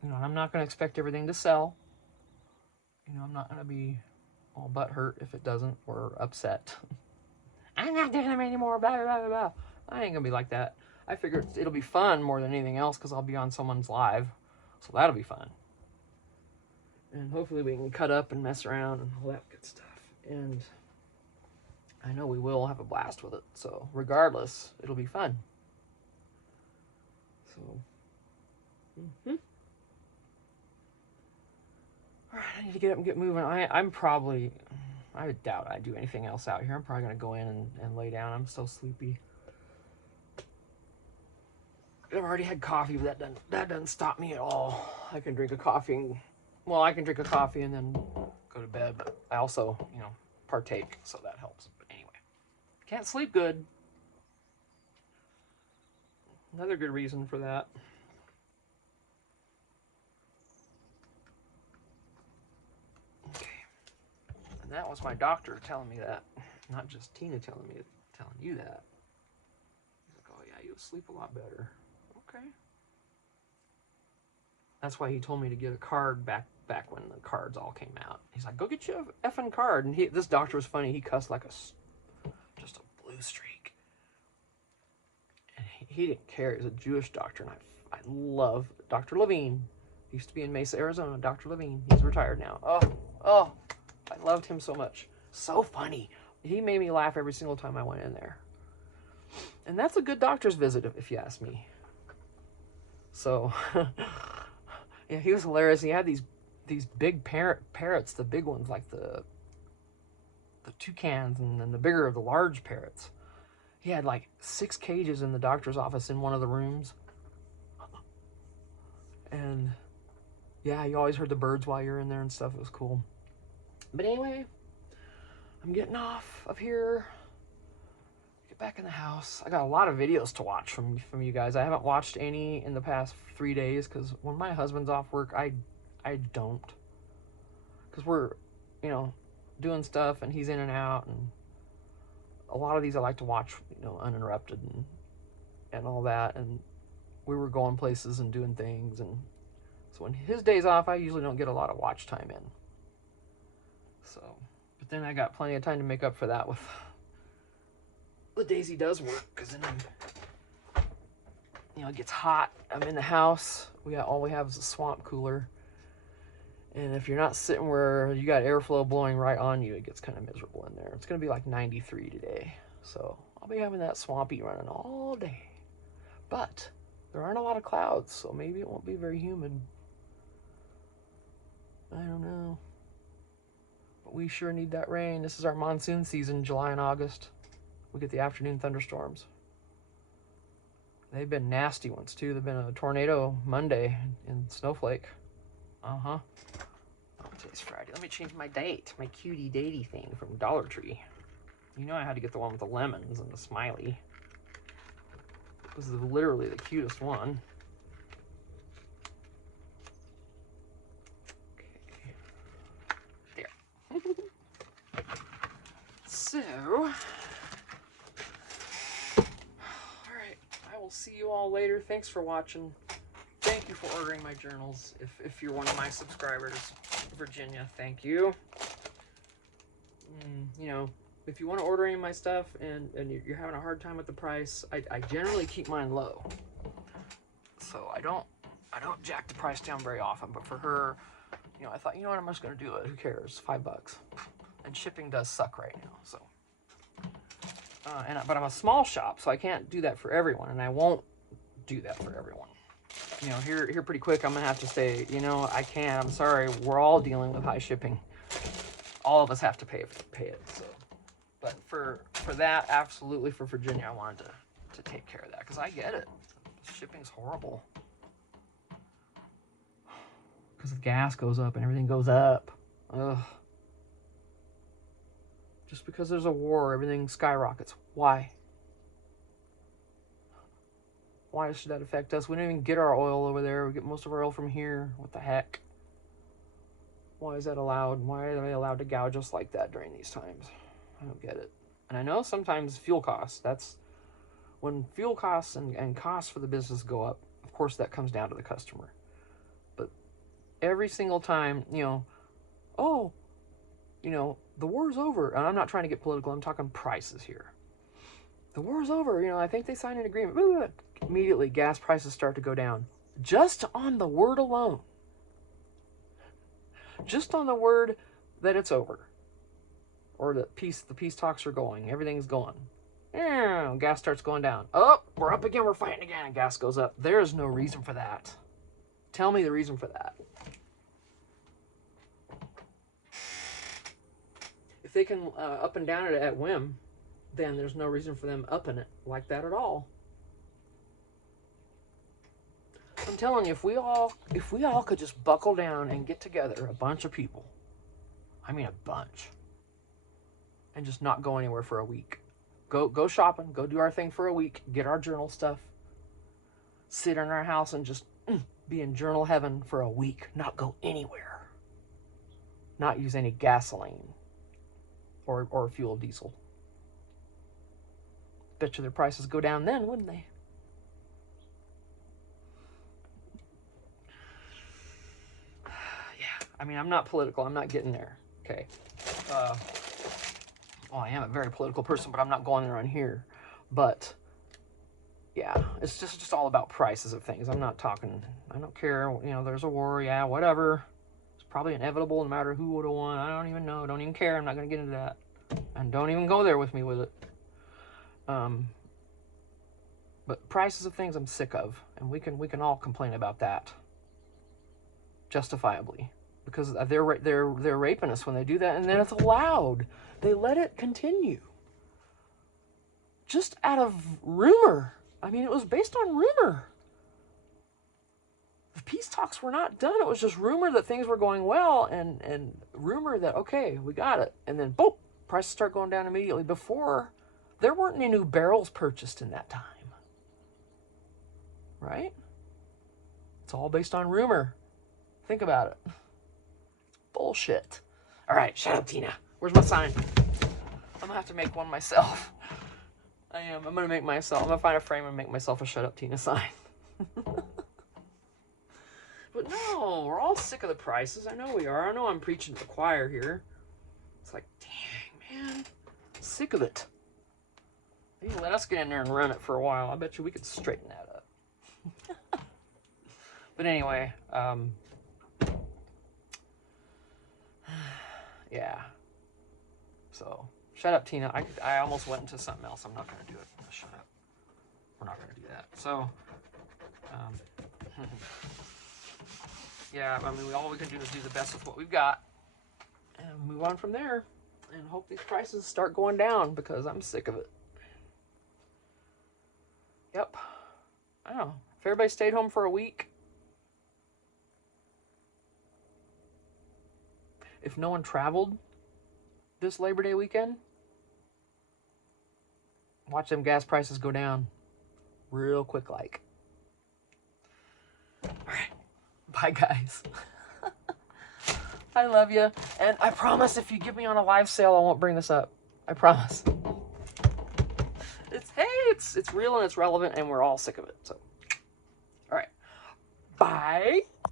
you know, I'm not going to expect everything to sell. You know, I'm not going to be all butthurt if it doesn't, or upset. I'm not doing them anymore, blah, blah, blah, blah. I ain't going to be like that. I figure it'll be fun more than anything else because I'll be on someone's live. So that'll be fun. And hopefully we can cut up and mess around and all that good stuff. And I know we will have a blast with it. So regardless, it'll be fun. So, all right, I need to get up and get moving. I doubt I do anything else out here. I'm probably going to go in and lay down. I'm so sleepy. I've already had coffee, but that doesn't stop me at all. I can drink a coffee and then go to bed, but I also, you know, partake, so that helps. But anyway, can't sleep good. Another good reason for that. Okay. And that was my doctor telling me that. Not just Tina telling you that. He's like, oh yeah, you'll sleep a lot better. Okay. That's why he told me to get a card back when the cards all came out. He's like, go get you a effing card. And this doctor was funny. He cussed like just a blue streak. And he didn't care. He was a Jewish doctor, and I love Dr. Levine. He used to be in Mesa, Arizona. Dr. Levine. He's retired now. Oh, I loved him so much. So funny. He made me laugh every single time I went in there. And that's a good doctor's visit, if you ask me. So, yeah, he was hilarious. He had these big parrots, the big ones, like the toucans, and then the bigger of the large parrots. He had like 6 cages in the doctor's office in one of the rooms. And yeah, you always heard the birds while you're in there and stuff. It was cool. But anyway, I'm getting off of here. Get back in the house. I got a lot of videos to watch from you guys. I haven't watched any in the past 3 days because when my husband's off work, I don't. Because we're, you know, doing stuff and he's in and out, and a lot of these I like to watch, you know, uninterrupted and all that. And we were going places and doing things, and so when his day's off, I usually don't get a lot of watch time in. So, but then I got plenty of time to make up for that with the days he does work, because then you know, it gets hot. I'm in the house. All we have is a swamp cooler. And if you're not sitting where you got airflow blowing right on you, it gets kind of miserable in there. It's going to be like 93 today. So I'll be having that swampy running all day. But there aren't a lot of clouds, so maybe it won't be very humid. I don't know. But we sure need that rain. This is our monsoon season, July and August. We get the afternoon thunderstorms. They've been nasty ones too. There've been a tornado Monday in Snowflake. Oh, today's Friday. Let me change my date. My cutie datey thing from Dollar Tree. You know I had to get the one with the lemons and the smiley. This is literally the cutest one. Okay. There. So, alright. I will see you all later. Thanks for watching. Thank you for ordering my journals. If you're one of my subscribers, Virginia, thank you. You know, if you want to order any of my stuff and you're having a hard time with the price, I generally keep mine low. So I don't jack the price down very often. But for her, you know, I thought, you know what, I'm just going to do it. Who cares? $5. And shipping does suck right now. So, but I'm a small shop, so I can't do that for everyone, and I won't do that for everyone. You know, here pretty quick, I'm gonna have to say, you know, I can't. I'm sorry. We're all dealing with high shipping. all of us have to pay it. So, but for that, absolutely, for Virginia, I wanted to take care of that, because I get it. Shipping's horrible. Because the gas goes up and everything goes up. Ugh. Just because there's a war, everything skyrockets. Why? Why should that affect us? We don't even get our oil over there. We get most of our oil from here. What the heck? Why is that allowed? Why are they allowed to gouge us like that during these times? I don't get it. And I know sometimes fuel costs. That's when fuel costs and costs for the business go up. Of course, that comes down to the customer. But every single time, oh, the war's over. And I'm not trying to get political. I'm talking prices here. The war's over. I think they signed an agreement. Immediately, gas prices start to go down. Just on the word alone. Just on the word that it's over. Or the peace talks are going. Everything's going. Gas starts going down. Oh, we're up again. We're fighting again. And gas goes up. There's no reason for that. Tell me the reason for that. If they can up and down it at whim, then there's no reason for them upping it like that at all. I'm telling you, if we all could just buckle down and get together, a bunch of people, I mean a bunch, and just not go anywhere for a week. Go shopping, go do our thing for a week, get our journal stuff, sit in our house and just be in journal heaven for a week, not go anywhere, not use any gasoline or fuel diesel. Bet you their prices go down then, wouldn't they? Yeah, I mean, I'm not political. I'm not getting there. Okay. Well, I am a very political person, but I'm not going there on here. But yeah, it's just all about prices of things. I'm not talking. I don't care. There's a war. Yeah, whatever. It's probably inevitable, no matter who would have won. I don't even know. Don't even care. I'm not going to get into that. And don't even go there with me with it. But prices of things I'm sick of, and we can all complain about that, justifiably, because they're raping us when they do that, and then it's allowed. They let it continue, just out of rumor. I mean, it was based on rumor. The peace talks were not done. It was just rumor that things were going well, and rumor that okay, we got it, and then boom, prices start going down immediately. Before, there weren't any new barrels purchased in that time. Right? It's all based on rumor. Think about it. It's bullshit. All right, shut up, Tina. Where's my sign? I'm gonna have to make one myself. I am. I'm gonna make myself. I'm gonna find a frame and make myself a shut up, Tina sign. But no, we're all sick of the prices. I know we are. I know I'm preaching to the choir here. It's like, dang, man. Sick of it. Maybe let us get in there and run it for a while. I bet you we could straighten that up. But anyway, yeah. So, shut up, Tina. I almost went into something else. I'm not going to do it. Shut up. We're not going to do that. So, yeah, I mean, all we can do is do the best with what we've got and move on from there and hope these prices start going down, because I'm sick of it. Yep. I don't know. If everybody stayed home for a week, if no one traveled this Labor Day weekend, watch them gas prices go down real quick like. All right. Bye, guys. I love you. And I promise if you get me on a live sale, I won't bring this up. I promise. It's real and it's relevant, and we're all sick of it. So, all right. Bye.